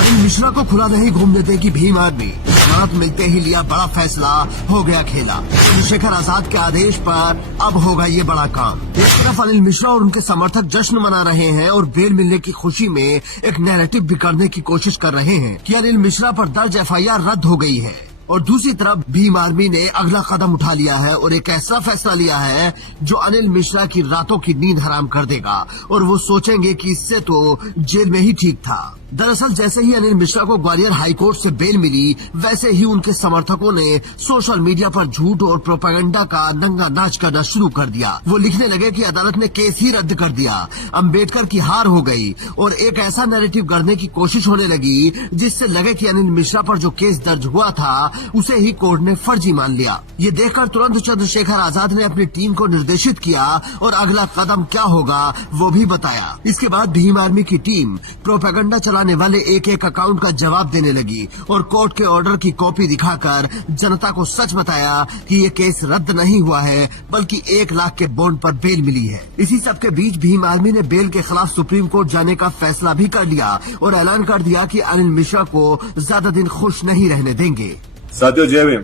अनिल मिश्रा को खुला नहीं घूमने देगी भीम आर्मी। जमानत मिलते ही लिया बड़ा फैसला, हो गया खेला। चंद्रशेखर आजाद के आदेश पर अब होगा ये बड़ा काम। एक तरफ अनिल मिश्रा और उनके समर्थक जश्न मना रहे हैं और बेल मिलने की खुशी में एक नैरेटिव बिगाड़ने की कोशिश कर रहे हैं कि अनिल मिश्रा पर दर्ज FIR रद्द हो गई है, और दूसरी तरफ भीम आर्मी ने अगला कदम उठा लिया है और एक ऐसा फैसला लिया है जो अनिल मिश्रा की रातों की नींद हराम कर देगा और वो सोचेंगे कि इससे तो जेल में ही ठीक था। दरअसल जैसे ही अनिल मिश्रा को ग्वालियर हाईकोर्ट से बेल मिली, वैसे ही उनके समर्थकों ने सोशल मीडिया पर झूठ और प्रोपेगेंडा का नंगा नाच करना शुरू कर दिया। वो लिखने लगे कि अदालत ने केस ही रद्द कर दिया, अम्बेडकर की हार हो गई, और एक ऐसा नैरेटिव गढ़ने की कोशिश होने लगी जिससे लगे कि अनिल मिश्रा पर जो केस दर्ज हुआ था उसे ही कोर्ट ने फर्जी मान लिया। ये देखकर तुरंत चंद्रशेखर आजाद ने अपनी टीम को निर्देशित किया और अगला कदम क्या होगा वो भी बताया। इसके बाद भीम आर्मी की टीम प्रोपेगेंडा चलाने वाले एक एक अकाउंट का जवाब देने लगी और कोर्ट के ऑर्डर की कॉपी दिखाकर जनता को सच बताया कि ये केस रद्द नहीं हुआ है, बल्कि 1 लाख के बॉन्ड पर बेल मिली है। इसी सब के बीच भीम आर्मी ने बेल के खिलाफ सुप्रीम कोर्ट जाने का फैसला भी कर लिया और ऐलान कर दिया कि अनिल मिश्रा को ज्यादा दिन खुश नहीं रहने देंगे। साथियों, जय भीम।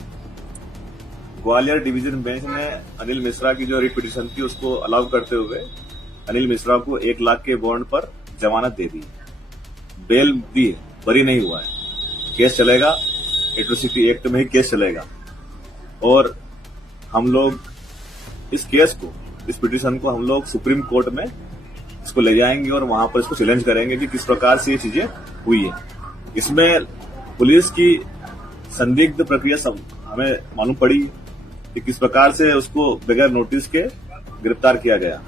ग्वालियर डिवीजन बेंच ने अनिल मिश्रा की जो रिट पिटीशन थी उसको अलाउ करते हुए अनिल मिश्रा को 1 लाख के बॉन्ड पर जमानत दे दी, बेल दी, बरी नहीं हुआ है। केस चलेगा, एट्रोसिटी एक्ट में ही केस चलेगा और हम लोग इस केस को, इस पिटीशन को हम लोग सुप्रीम कोर्ट में इसको ले जाएंगे और वहां पर इसको चैलेंज करेंगे कि किस प्रकार से ये चीजें हुई है। इसमें पुलिस की संदिग्ध प्रक्रिया हमें मालूम पड़ी कि किस प्रकार से उसको बगैर नोटिस के गिरफ्तार किया गया,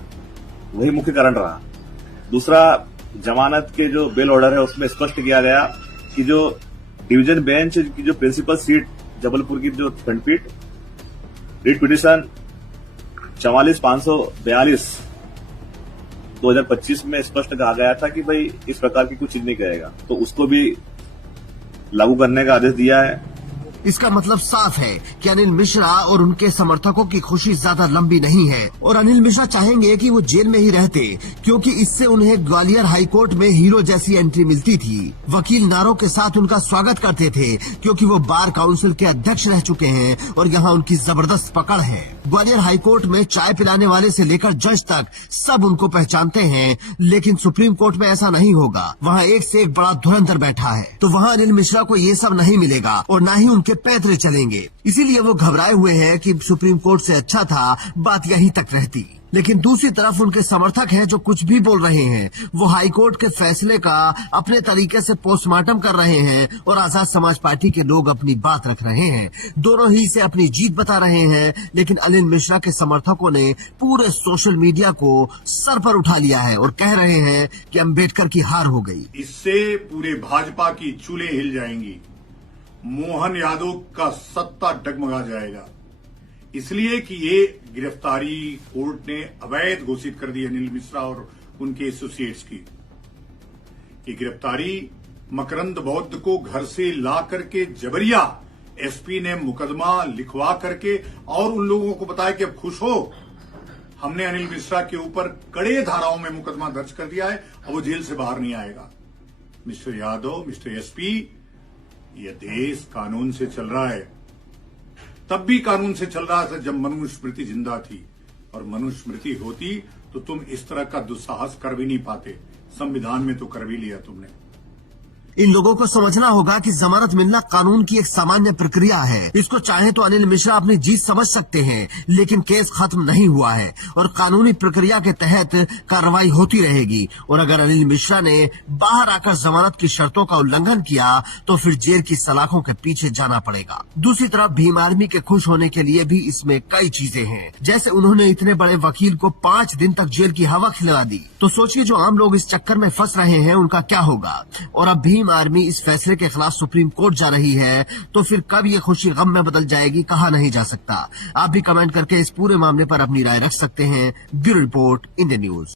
वही मुख्य कारण रहा। दूसरा, जमानत के जो बेल ऑर्डर है उसमें स्पष्ट किया गया कि जो डिवीजन बेंच की जो प्रिंसिपल सीट जबलपुर की जो खंडपीठ, रिट पिटीशन 44,542 2025 में स्पष्ट कहा गया था कि भाई इस प्रकार की कुछ चीज नहीं करेगा, तो उसको भी लागू करने का आदेश दिया है। इसका मतलब साफ है कि अनिल मिश्रा और उनके समर्थकों की खुशी ज्यादा लंबी नहीं है और अनिल मिश्रा चाहेंगे कि वो जेल में ही रहते, क्योंकि इससे उन्हें ग्वालियर हाईकोर्ट में हीरो जैसी एंट्री मिलती थी। वकील नारों के साथ उनका स्वागत करते थे क्योंकि वो बार काउंसिल के अध्यक्ष रह चुके हैं और यहाँ उनकी जबरदस्त पकड़ है। ग्वालियर हाईकोर्ट में चाय पिलाने वाले से लेकर जज तक सब उनको पहचानते हैं, लेकिन सुप्रीम कोर्ट में ऐसा नहीं होगा। वहाँ एक से एक बड़ा धुरंधर बैठा है, तो वहाँ अनिल मिश्रा को ये सब नहीं मिलेगा और न ही उनके पैतरे चलेंगे। इसीलिए वो घबराए हुए हैं कि सुप्रीम कोर्ट से अच्छा था बात यहीं तक रहती। लेकिन दूसरी तरफ उनके समर्थक हैं जो कुछ भी बोल रहे हैं। वो हाईकोर्ट के फैसले का अपने तरीके से पोस्टमार्टम कर रहे हैं और आजाद समाज पार्टी के लोग अपनी बात रख रहे हैं। दोनों ही से अपनी जीत बता रहे हैं, लेकिन अनिल मिश्रा के समर्थकों ने पूरे सोशल मीडिया को सर पर उठा लिया है और कह रहे हैं कि अम्बेडकर की हार हो गई। इससे पूरे भाजपा की चूल्हे हिल जाएंगी, मोहन यादव का सत्ता डगमगा जाएगा, इसलिए कि ये गिरफ्तारी कोर्ट ने अवैध घोषित कर दी अनिल मिश्रा और उनके एसोसिएट्स की। ये गिरफ्तारी मकरंद बौद्ध को घर से ला करके जबरिया एसपी ने मुकदमा लिखवा करके और उन लोगों को बताया कि अब खुश हो, हमने अनिल मिश्रा के ऊपर कड़े धाराओं में मुकदमा दर्ज कर दिया है, अब वो जेल से बाहर नहीं आएगा। मिस्टर यादव, मिस्टर एसपी, यह देश कानून से चल रहा है, तब भी कानून से चल रहा था जब मनुस्मृति जिंदा थी, और मनुस्मृति होती तो तुम इस तरह का दुस्साहस कर भी नहीं पाते। संविधान में तो कर भी लिया तुमने। इन लोगों को समझना होगा कि जमानत मिलना कानून की एक सामान्य प्रक्रिया है। इसको चाहे तो अनिल मिश्रा अपनी जीत समझ सकते हैं, लेकिन केस खत्म नहीं हुआ है और कानूनी प्रक्रिया के तहत कार्रवाई होती रहेगी। और अगर अनिल मिश्रा ने बाहर आकर जमानत की शर्तों का उल्लंघन किया तो फिर जेल की सलाखों के पीछे जाना पड़ेगा। दूसरी तरफ भीम आर्मी के खुश होने के लिए भी इसमें कई चीजें हैं, जैसे उन्होंने इतने बड़े वकील को 5 दिन तक जेल की हवा खिला दी। तो सोचिए जो आम लोग इस चक्कर में फंस रहे हैं उनका क्या होगा। और अब भीम आर्मी इस फैसले के खिलाफ सुप्रीम कोर्ट जा रही है, तो फिर कब ये खुशी गम में बदल जाएगी कहा नहीं जा सकता। आप भी कमेंट करके इस पूरे मामले पर अपनी राय रख सकते हैं। Bureau report, India news.